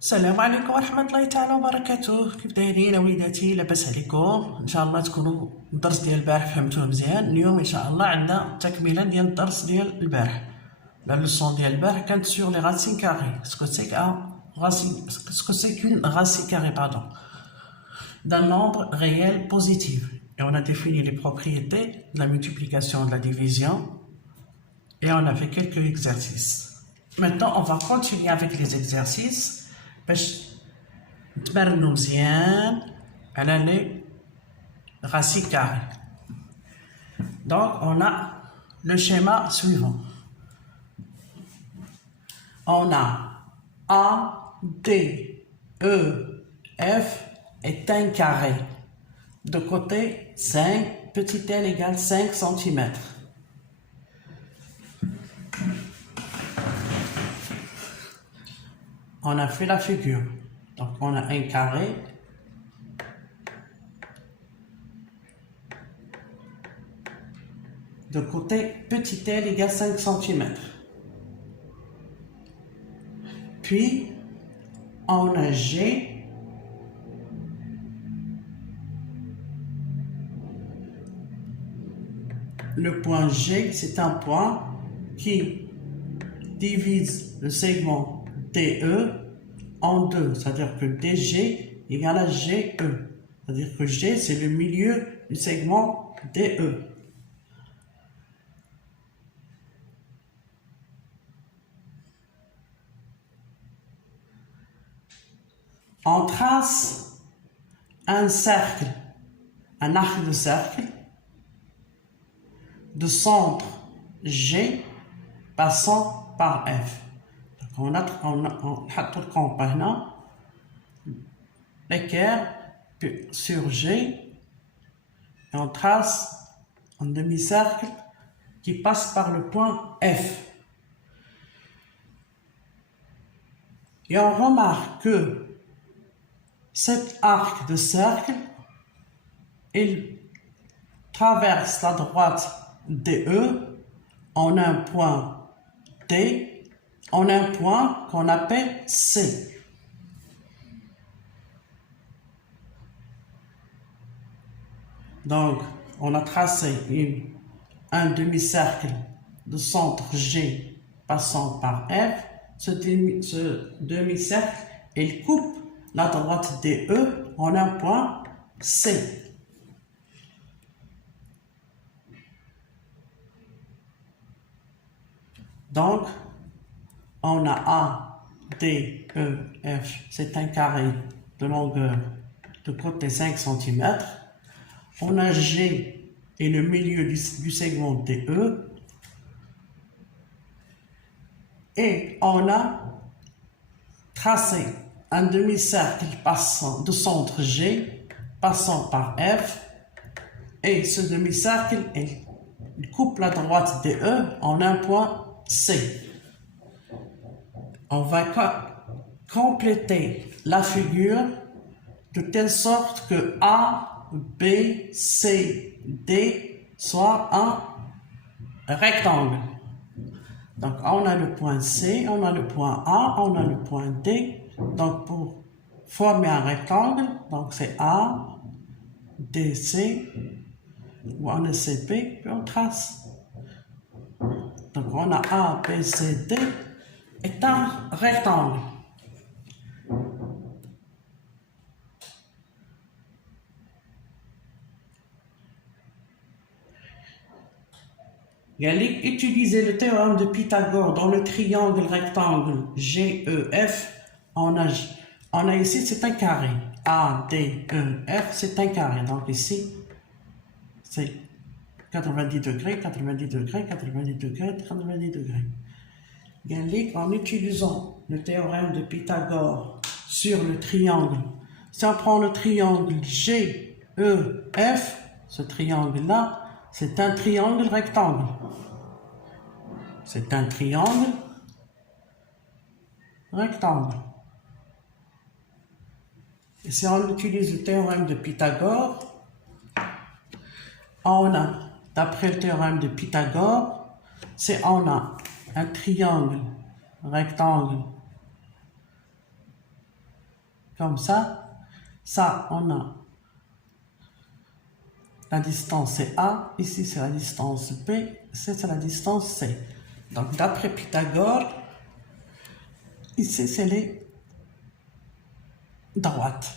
السلام عليكم ورحمة الله تعالى وبركاته. كيف دايرين وليداتي؟ لاباس عليكم؟ ان شاء الله تكونوا الدرس ديال البارح فهمتوه مزيان. اليوم ان شاء الله عندنا تكملة ديال الدرس ديال البارح. لا لوسون ديال البارح كانت سور لي راسين كاري. سكو سي qu'une racine carrée d'un nombre réel positif. Et on a défini les propriétés de la multiplication et de la division. Et on a fait quelques exercices. Maintenant, on va continuer avec les exercices. باش نتمرنوا مزيان على لي racines carrées. Donc on a le schéma suivant. On a A, D, E, F est un carré. De côté 5, petit l égale 5 cm. On a fait la figure. Donc on a un carré. De côté petit l égale 5 cm. Puis on a G. Le point G, c'est un point qui divise le segment DE en deux, c'est-à-dire que DG égale à GE, c'est-à-dire que G c'est le milieu du segment DE. On trace un cercle, un arc de cercle de centre G passant par F. On a l'équerre sur G et on trace un demi-cercle qui passe par le point F. Et on remarque que cet arc de cercle, il traverse la droite DE en un point D, en un point qu'on appelle C. Donc, on a tracé un demi-cercle de centre G passant par F. Ce demi-cercle, il coupe la droite DE en un point C. Donc, on a A, D, E, F, c'est un carré de longueur de côté 5 cm. On a G et le milieu du segment DE. Et on a tracé un demi-cercle passant de centre G passant par F. Et ce demi-cercle, il coupe la droite DE en un point C. On va compléter la figure de telle sorte que A, B, C, D soit un rectangle. Donc on a le point C, on a le point A, on a le point D. Donc pour former un rectangle, donc c'est A, D, C, ou on a C, B, puis on trace. Donc on a A, B, C, D est un rectangle. Gallic, utilisez le théorème de Pythagore dans le triangle rectangle GEF. On a ici, c'est un carré. A, D, E, F, c'est un carré. Donc ici, c'est 90 degrés, 90 degrés, 90 degrés, 90 degrés. Gallic, en utilisant le théorème de Pythagore sur le triangle, si on prend le triangle GEF, ce triangle-là, c'est un triangle rectangle. C'est un triangle rectangle. Et si on utilise le théorème de Pythagore, on a, d'après le théorème de Pythagore, on a un triangle rectangle comme ça. Ça, on a la distance c'est A, ici c'est la distance B, c'est la distance C. Donc d'après Pythagore, ici c'est les droites.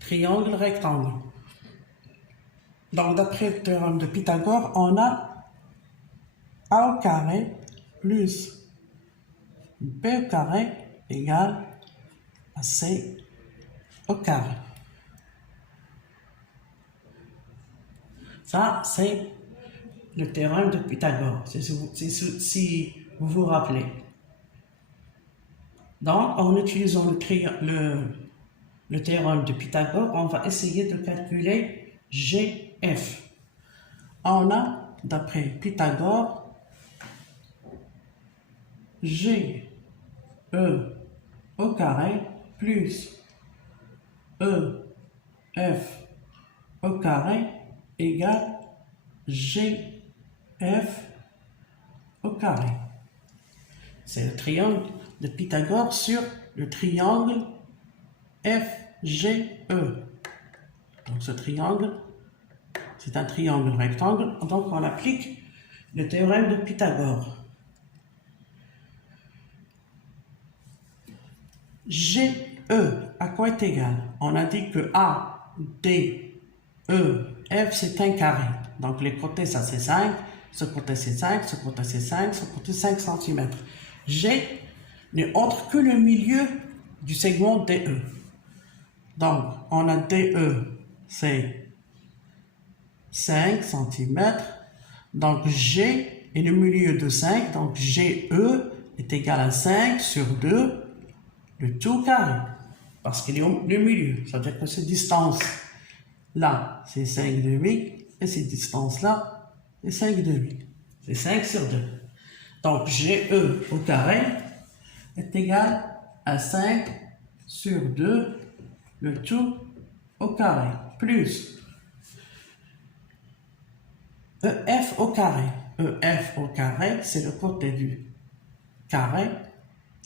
Triangle, rectangle. Donc d'après le théorème de Pythagore, on a A au carré plus B au carré égale à C au carré. Ça, c'est le théorème de Pythagore, si vous vous rappelez. Donc, en utilisant le théorème de Pythagore, on va essayer de calculer GF. On a, d'après Pythagore, GE au carré plus EF au carré égale GF au carré. C'est le triangle de Pythagore sur le triangle FGE. Donc ce triangle, c'est un triangle rectangle, donc on applique le théorème de Pythagore. GE, à quoi est égal? On a dit que A, D, E, F, c'est un carré. Donc les côtés, ça c'est 5, ce côté c'est 5, ce côté c'est 5, ce côté 5 cm. G n'est autre que le milieu du segment DE. Donc on a DE, c'est 5 cm. Donc G est le milieu de 5, donc GE est égal à 5 sur 2, le tout carré. Parce qu'il est au milieu, ça veut dire que cette distance-là, c'est 5 demi, et cette distance-là, c'est 5 demi. C'est 5 sur 2. Donc, GE au carré est égal à 5 sur 2, le tout au carré, plus EF au carré. EF au carré, c'est le côté du carré,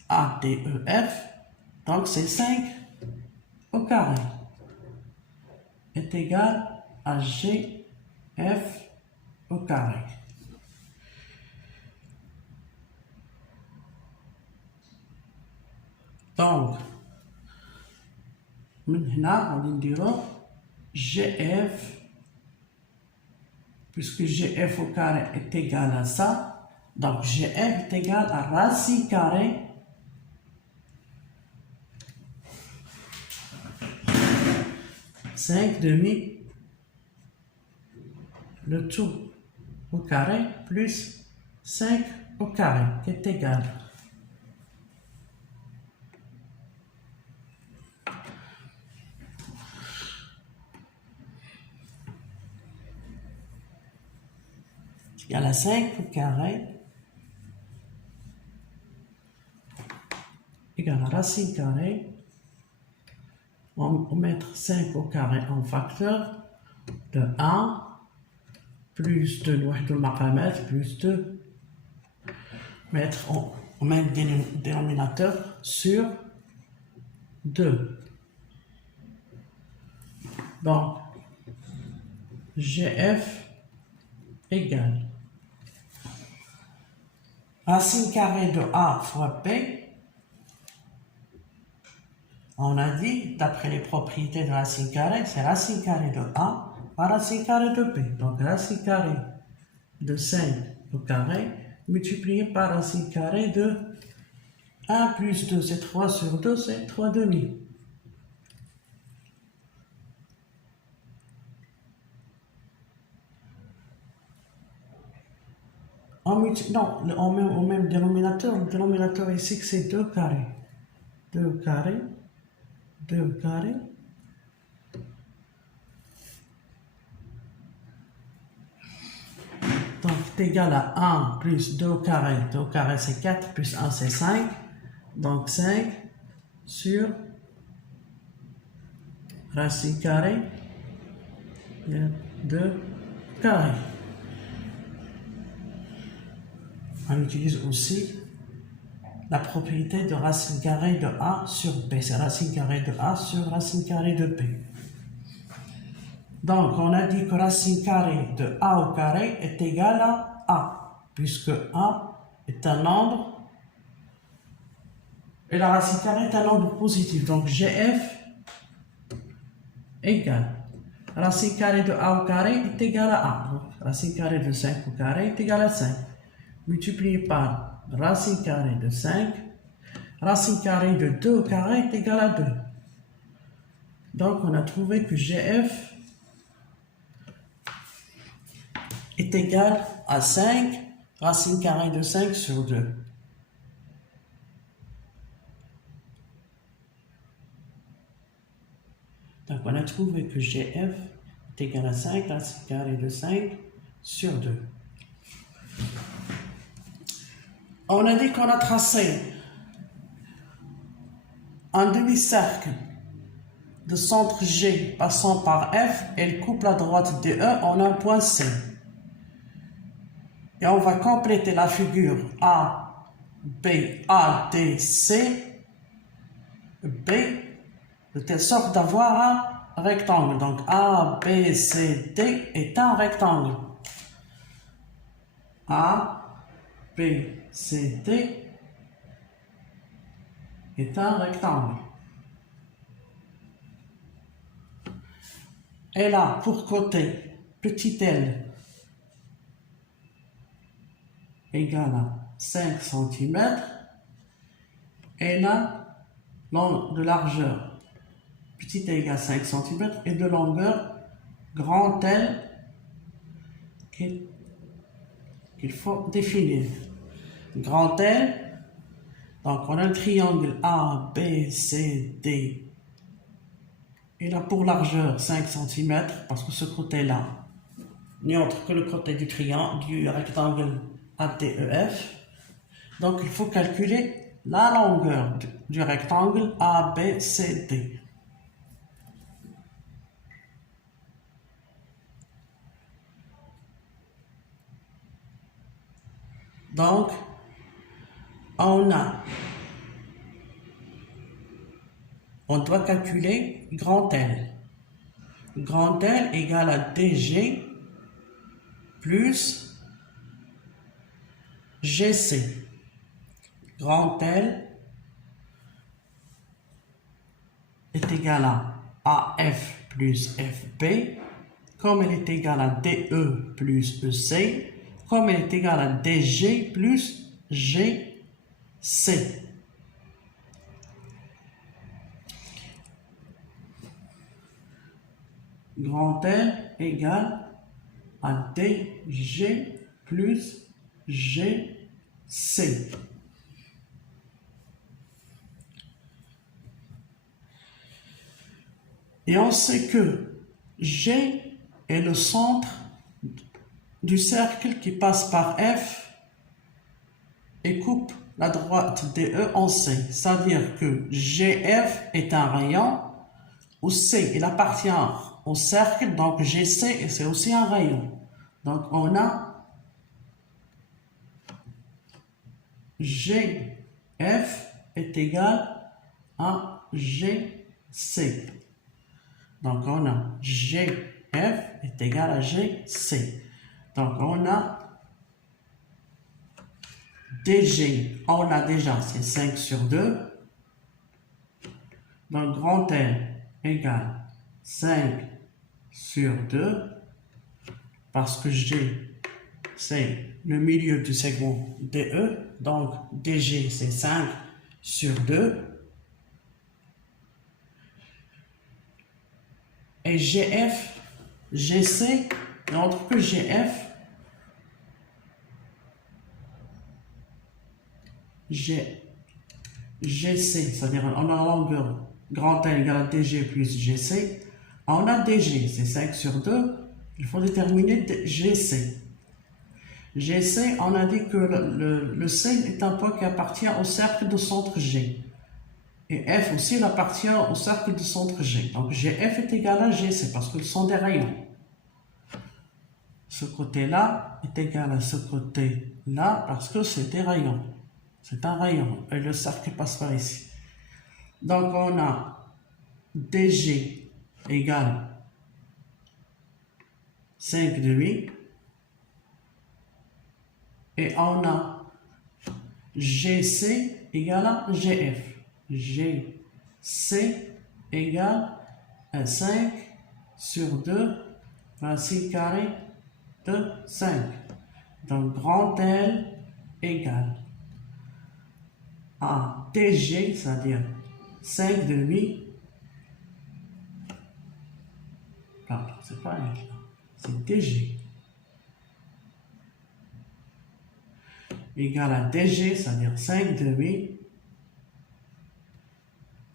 ADEF, donc c'est 5 au carré est égal à GF au carré. Donc, maintenant, on dira GF, puisque GF au carré est égal à ça, donc GF est égal à racine carrée cinq demi, le tout au carré plus 5 au carré qui est égal à 5 au carré égale à racine carrée. On va mettre 5 au carré en facteur de 1 plus de l'ouahdoul maqamat plus 2. On met le dénominateur sur 2. Donc, GF égale racine carrée de A fois B. On a dit, d'après les propriétés de racine carrée, c'est racine carrée de A par racine carrée de B. Donc, racine carrée de 5 au carré multiplié par racine carrée de 1 plus 2, c'est 3 sur 2, c'est 3 demi. Non, au même dénominateur, le dénominateur ici c'est 2 carrés. 2 carrés, 2 carrés. Donc, c'est égal à 1 plus 2 au carré. 2 au carré, c'est 4, plus 1, c'est 5. Donc, 5 sur racine carrée de carré. On utilise aussi la propriété de racine carrée de A sur B. C'est racine carrée de A sur racine carrée de B. Donc, on a dit que racine carrée de A au carré est égale à A, puisque A est un nombre et la racine carrée est un nombre positif. Donc, GF égale racine carrée de A au carré est égale à A. Donc, racine carrée de 5 au carré est égale à 5. Multiplié par racine carrée de 5, racine carrée de 2 au carré est égale à 2. Donc, on a trouvé que GF est égal à 5 racine carrée de 5 sur 2. Donc, on a trouvé que GF est égal à 5 racine carrée de 5 sur 2. On a dit qu'on a tracé un demi-cercle de centre G passant par F et le couple à droite DE en un point C. Et on va compléter la figure A, B, A, D, C, B, de telle sorte d'avoir un rectangle. Donc A, B, C, D est un rectangle. A, B, C, D est un rectangle. Et là, pour côté, petit l égale à 5 cm. Et là, de largeur, petit l égale à 5 cm. Et de longueur, grand L, qu'il faut définir. Grand L, donc on a le triangle A, B, C, D. Et là, pour largeur, 5 cm, parce que ce côté-là n'est autre que le côté du triangle, du rectangle ADEF. Donc, il faut calculer la longueur du rectangle ABCD. Donc, on doit calculer grand L. Grand L égale à DG plus GC. Grand L est égal à AF plus FB, comme elle est égale à DE plus EC, comme elle est égale à DG plus GC. Grand L égale à DG plus GC. Et on sait que G est le centre du cercle qui passe par F et coupe la droite DE en C. C'est-à-dire que GF est un rayon où C, il appartient au cercle, donc GC, c'est aussi un rayon. Donc on a GF est égal à GC. Donc on a GF est égal à GC. Donc on a DG, on a déjà, c'est 5 sur 2. Donc grand L égale 5 sur 2, parce que G, c'est le milieu du segment DE, donc DG, c'est 5 sur 2. Et GF, GC, n'entre que GF, GC, c'est-à-dire on a la longueur grand L égale à DG plus GC. On a DG, c'est 5 sur 2, il faut déterminer GC. GC, on a dit que le C est un point qui appartient au cercle de centre G. Et F aussi, il appartient au cercle de centre G. Donc GF est égal à GC parce que ce sont des rayons. Ce côté-là est égal à ce côté-là parce que c'est des rayons. C'est un rayon et le cercle passe par ici. Donc on a DG égale 5 demi et on a GC égale à GF. GC égale à 5 sur 2 racine carrée de 5. Donc grand L égale à DG, c'est-à-dire 5 demi. Pardon, c'est pas L, c'est DG. Égale à DG, c'est-à-dire 5 demi,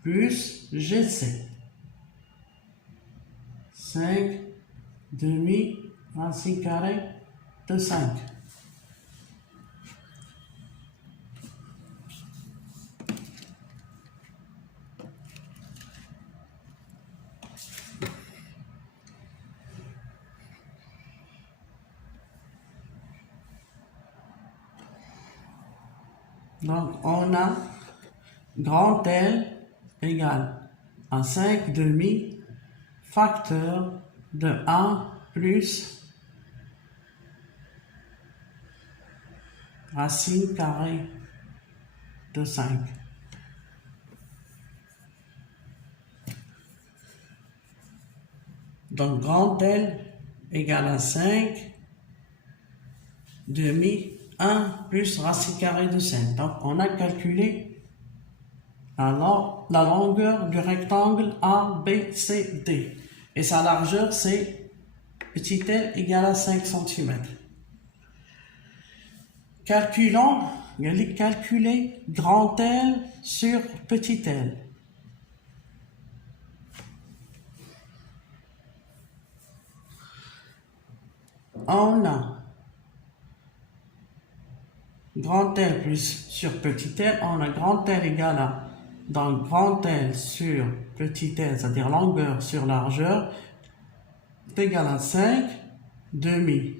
plus GC. 5 demi racine carrée de 5. Donc, on a grand L égale à 5 demi facteur de 1 plus racine carrée de 5. Donc, grand L égale à 5 demi 1 plus racine carrée de 5. Donc, on a calculé la longueur du rectangle ABCD. Et sa largeur, c'est petit l égale à 5 cm. Calculer grand L sur petit l. On a grand L plus sur petit l, on a grand L égale à, donc grand L sur petit l, c'est-à-dire longueur sur largeur, est égal à 5 demi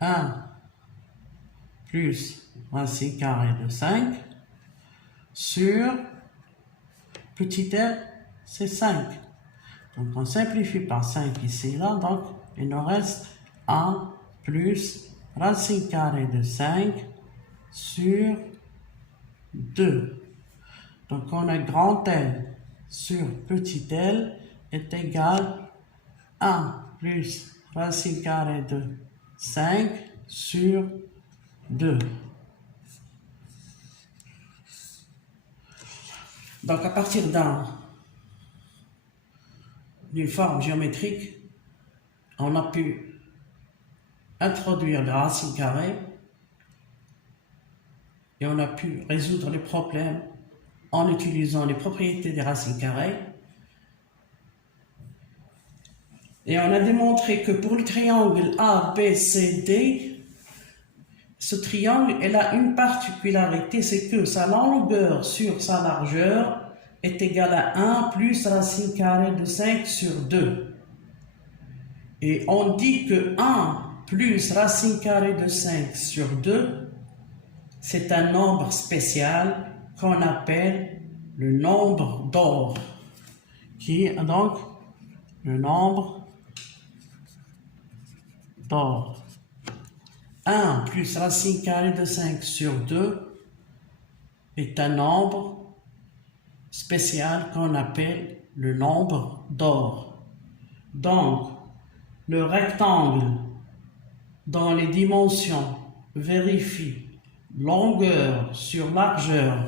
1 plus racine carrée de 5 sur petit l, c'est 5. Donc on simplifie par 5 ici et là, donc il nous reste 1 plus racine carrée de 5 sur 2. Donc on a grand L sur petit l est égal à 1 plus racine carrée de 5 sur 2. Donc à partir d'une forme géométrique, on a pu introduire la racine carrée et on a pu résoudre les problèmes en utilisant les propriétés des racines carrées. Et on a démontré que pour le triangle ABCD, ce triangle elle a une particularité, c'est que sa longueur sur sa largeur est égale à 1 plus racine carrée de 5 sur 2. Et on dit que 1 plus racine carrée de 5 sur 2, c'est un nombre spécial qu'on appelle le nombre d'or, qui est donc le nombre d'or. 1 plus racine carrée de 5 sur 2 est un nombre spécial qu'on appelle le nombre d'or. Donc, le rectangle dont les dimensions vérifient longueur sur largeur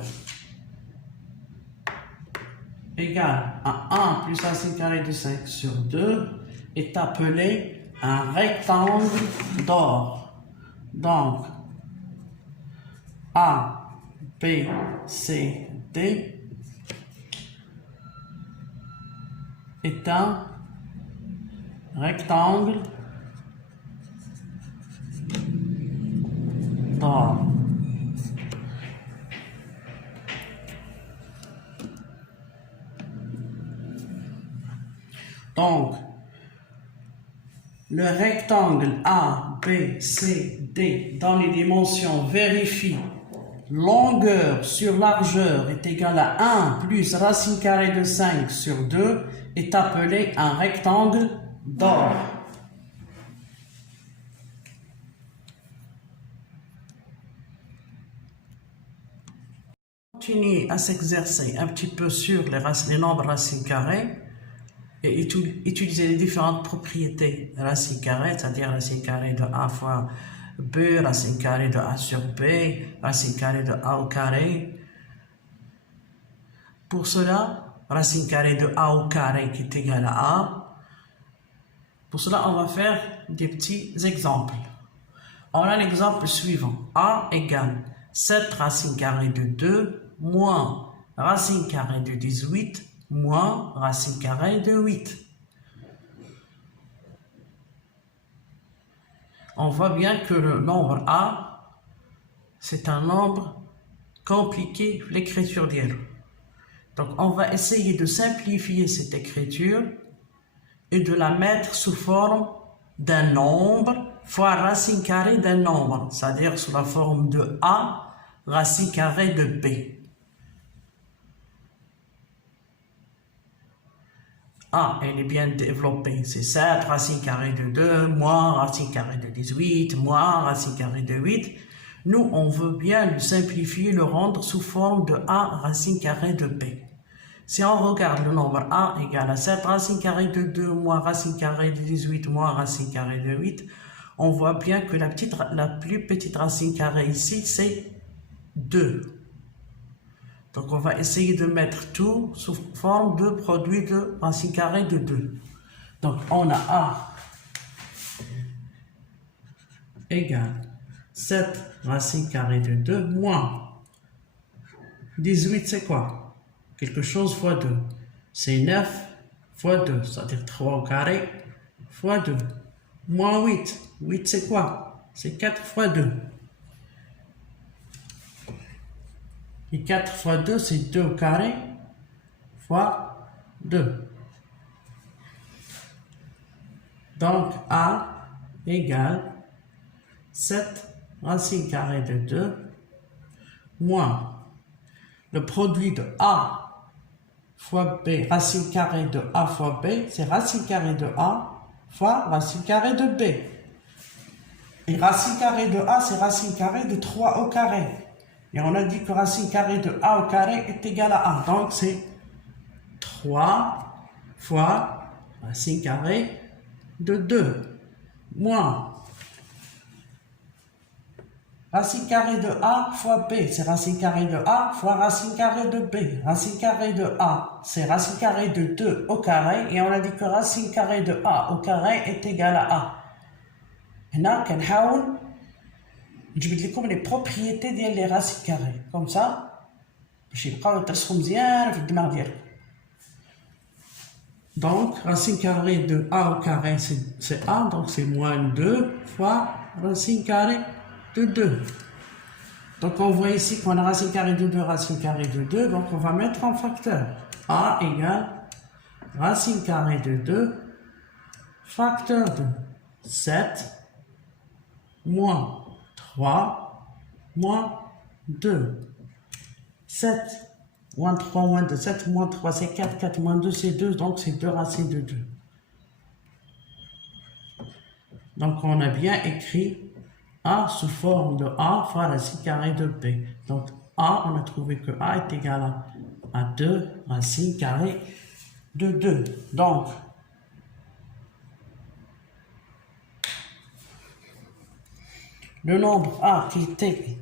égale à 1 plus racine carrée de 5 sur 2 est appelé un rectangle d'or. Donc, A, B, C, D est un rectangle d'or. Donc, le rectangle A, B, C, D dans les dimensions vérifie longueur sur largeur est égal à 1 plus racine carrée de 5 sur 2 est appelé un rectangle d'or. On continue à s'exercer un petit peu sur les nombres racines carrées et utiliser les différentes propriétés racine carrée, c'est-à-dire racine carrée de a fois b, racine carrée de a sur b, racine carrée de a au carré. Pour cela, racine carrée de a au carré qui est égal à a. Pour cela, on va faire des petits exemples. On a l'exemple suivant. A égale 7 racine carrée de 2 moins racine carrée de 18 moins racine carrée de 8. On voit bien que le nombre A, c'est un nombre compliqué, l'écriture d'hier. Donc, on va essayer de simplifier cette écriture et de la mettre sous forme d'un nombre fois racine carrée d'un nombre, c'est-à-dire sous la forme de A racine carrée de B. A, elle est bien développée, c'est 7 racine carrée de 2, moins racine carrée de 18, moins racine carrée de 8. Nous, on veut bien le simplifier, le rendre sous forme de A racine carrée de B. Si on regarde le nombre A égale à 7 racine carrée de 2, moins racine carrée de 18, moins racine carrée de 8, on voit bien que la plus petite racine carrée ici, c'est 2. Donc, on va essayer de mettre tout sous forme de produit de racine carrée de 2. Donc, on a A égale 7 racine carrée de 2 moins 18, c'est quoi? Quelque chose fois 2. C'est 9 fois 2, c'est-à-dire 3 au carré fois 2. Moins 8. 8, c'est quoi? C'est 4 fois 2. Et 4 fois 2, c'est 2 au carré fois 2. Donc, A égale 7 racine carrée de 2 moins le produit de A fois B, racine carrée de A fois B, c'est racine carrée de A fois racine carrée de B. Et racine carrée de A, c'est racine carrée de 3 au carré. Et on a dit que racine carrée de A au carré est égale à A. Donc, c'est 3 fois racine carrée de 2 moins racine carrée de A fois B, c'est racine carrée de A fois racine carrée de B. Racine carrée de A, c'est racine carrée de 2 au carré. Et on a dit que racine carrée de A au carré est égale à A. Maintenant, on va نجبد لكم les propriétés des racines carrées. Comme ça, باش يبقاو يترسخوا مزيان في الدماغ ديالكم. Donc, racine carrée de A au carré, c'est A, donc c'est moins 2 fois racine carrée de 2. Donc, on voit ici qu'on a racine carrée de 2, racine carrée de 2, donc on va mettre en facteur. A égale racine carrée de 2, facteur de 7, moins 3, moins 2. 7, moins 3, moins 2, 7, moins 3, c'est 4, 4, moins 2, c'est 2, donc c'est 2 racines de 2. Donc, on a bien écrit A sous forme de A fois racine carrée de B. Donc, A, on a trouvé que A est égal à 2 racines carrées de 2. Donc, le nombre A qui était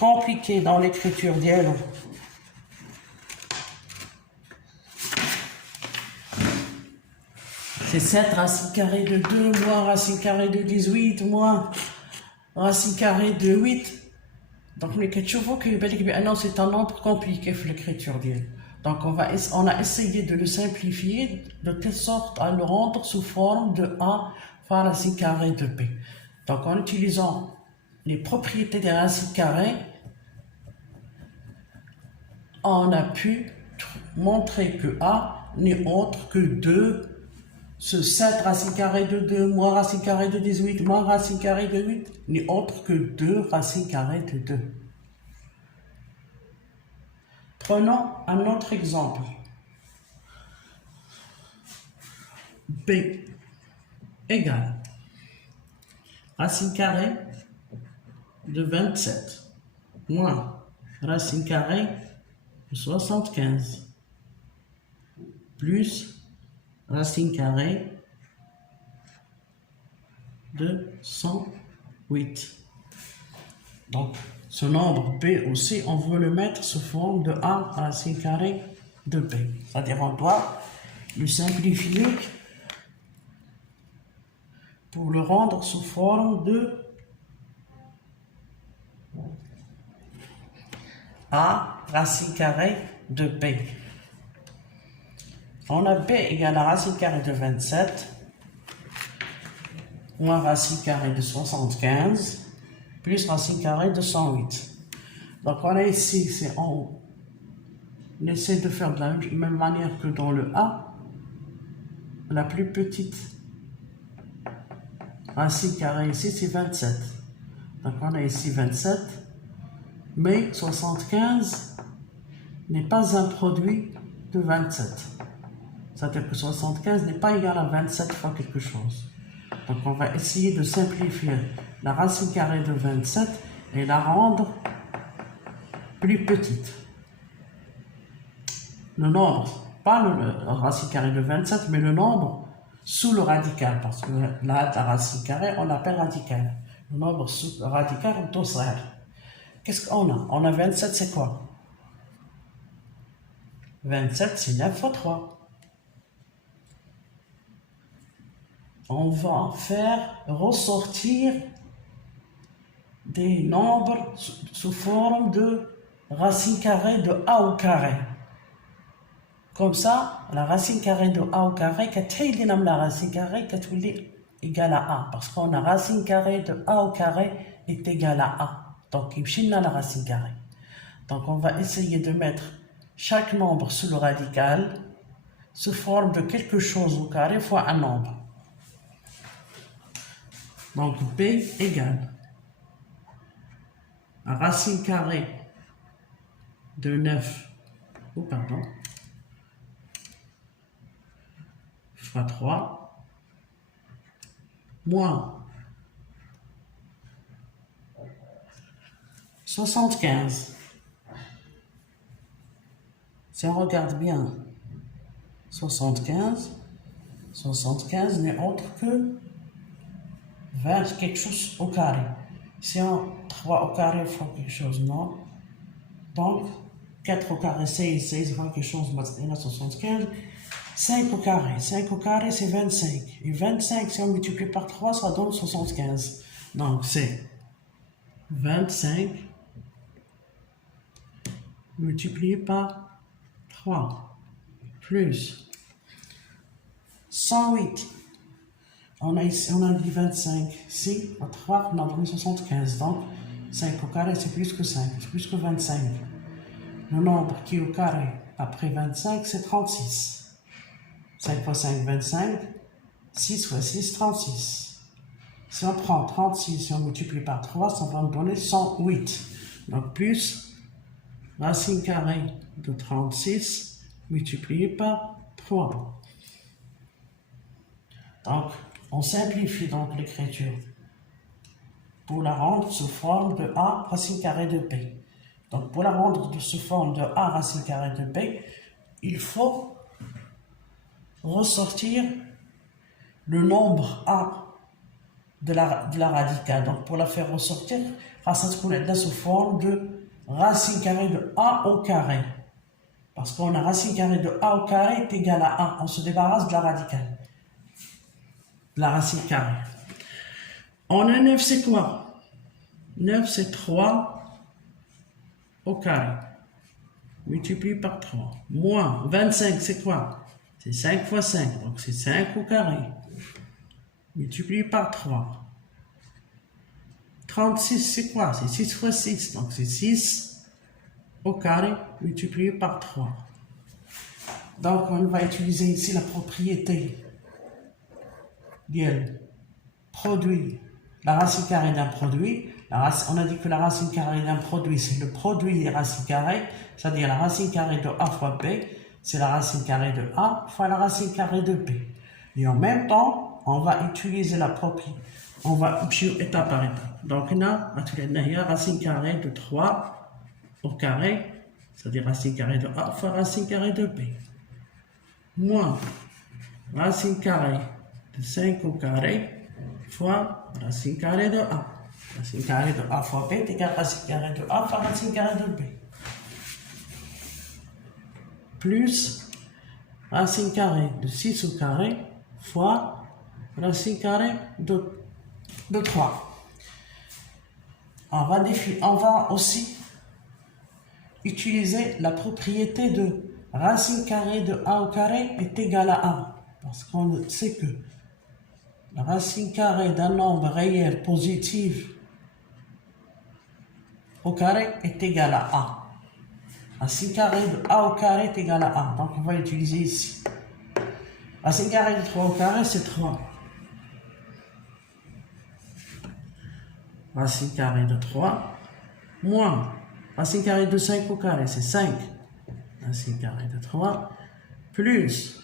compliqué dans l'écriture d'elle, c'est 7 racine carrée de 2 moins racine carrée de 18 moins racine carrée de 8. Donc, c'est un nombre compliqué pour l'écriture d'elle. Donc, on a essayé de le simplifier de telle sorte à le rendre sous forme de A fois racine carrée de B. Donc, en utilisant les propriétés des racines carrées, on a pu montrer que A n'est autre que 2, ce 7 racine carrée de 2 moins racine carrée de 18 moins racine carrée de 8 n'est autre que 2 racines carrées de 2. Prenons un autre exemple. B égale racine carrée de 27 moins racine carrée de 75 plus racine carrée de 108. Donc, ce nombre B aussi, on veut le mettre sous forme de A racine carrée de B. C'est-à-dire, on doit le simplifier pour le rendre sous forme de A racine carrée de B. On a B égale à racine carrée de 27 moins racine carrée de 75 plus racine carrée de 108. Donc on a ici, on essaie de faire de la même manière que dans le A, la plus petite racine carrée ici c'est 27. Donc on a ici 27, mais 75 n'est pas un produit de 27. C'est-à-dire que 75 n'est pas égal à 27 fois quelque chose. Donc on va essayer de simplifier la racine carrée de 27 et la rendre plus petite. Le nombre, pas la racine carrée de 27, mais le nombre sous le radical, parce que la racine carrée, on l'appelle radical. Le nombre sous le radical, on doit faire. Qu'est-ce qu'on a? On a 27, c'est quoi? 27, c'est 9 fois 3. On va faire ressortir des nombres sous forme de racine carrée de A au carré. Comme ça, la racine carrée de A au carré, la racine carrée est égale à A. Parce qu'on a racine carrée de A au carré est égale à A. Donc, il a la racine carrée. Donc, on va essayer de mettre chaque nombre sous le radical sous forme de quelque chose au carré fois un nombre. Donc, B égale à racine carrée de 9, fois 3, moins 75. Si on regarde bien, 75 n'est autre que 20 quelque chose au carré. Si on 3 au carré fois quelque chose, non. Donc, 4 au carré, 16 fois quelque chose, 75. 5 au carré c'est 25. Et 25, si on multiplie par 3, ça donne 75. Donc, c'est 25 multiplié par 3 plus 108. On a dit 25. Si, à 3, on a donné 75. Donc, 5 au carré, c'est plus que 5. C'est plus que 25. Le nombre qui est au carré après 25, c'est 36. 5 fois 5, 25. 6 fois 6, 36. Si on prend 36, si on multiplie par 3, ça va nous donner 108. Donc, plus racine carrée de 36 multiplié par 3. Donc, on simplifie donc l'écriture pour la rendre sous forme de A racine carrée de B. Donc, pour la rendre sous forme de A racine carrée de B, il faut ressortir le nombre A de la radicale. Donc, pour la faire ressortir, racine sous forme de racine carrée de A au carré. Parce qu'on a racine carrée de A au carré est égal à 1. On se débarrasse de la radicale. La racine carrée. On a 9, c'est quoi? 9, c'est 3 au carré. Multiplié par 3. Moins 25, c'est quoi? C'est 5 fois 5. Donc, c'est 5 au carré. Multiplié par 3. 36, c'est quoi? C'est 6 fois 6. Donc, c'est 6 au carré multiplié par 3. Donc, on va utiliser ici la propriété produit, la racine carrée d'un produit. On a dit que la racine carrée d'un produit, c'est le produit des racines carrées, c'est-à-dire la racine carrée de A fois B, c'est la racine carrée de A fois la racine carrée de B. Et en même temps, on va utiliser la propriété. On va suivre étape par étape. Donc, on a la racine carrée de 3 au carré, c'est-à-dire racine carrée de A fois racine carrée de B, moins racine carrée de 5 au carré fois racine carrée de A. Racine carrée de A fois B est égal à racine carrée de A fois racine carrée de B. Plus racine carrée de 6 au carré fois racine carrée de 3. On va aussi utiliser la propriété de racine carrée de A au carré est égale à 1. Parce qu'on sait que la racine carrée d'un nombre réel positif au carré est égale à 1. Racine carrée de A au carré est égale à 1. Donc on va l'utiliser ici. Racine carrée de 3 au carré, c'est 3. Racine carrée de 3 moins racine carrée de 5 au carré, c'est 5. Racine carrée de 3 plus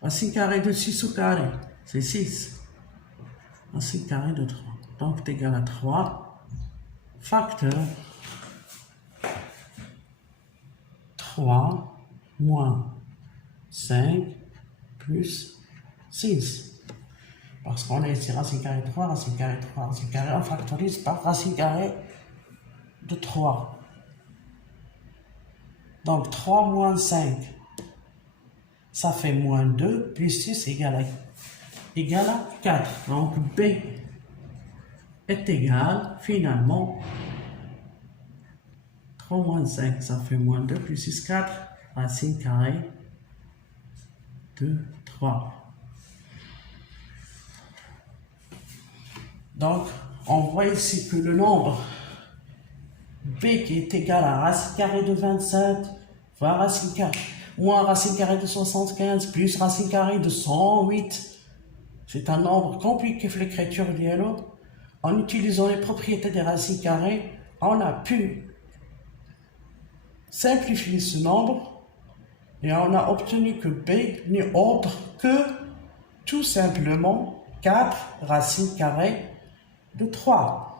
racine carrée de 6 au carré, c'est 6. Racine carrée de 3. Donc c'est égal à 3 facteur 3 moins 5 plus 6. Parce qu'on a ici racine carrée de 3, racine carrée de 3, racine carrée, on factorise par racine carrée de 3. Donc 3 moins 5, ça fait moins 2, plus 6 égale à 4. Donc B est égal, finalement, 3 moins 5, ça fait moins 2, plus 6, 4, racine carrée de 3. Donc, on voit ici que le nombre B qui est égal à racine carrée de 27 fois racine carrée, moins racine carrée de 75 plus racine carrée de 108. C'est un nombre compliqué pour l'écriture du hello. En utilisant les propriétés des racines carrées, on a pu simplifier ce nombre et on a obtenu que B n'est autre que tout simplement 4 racines carrées de 3.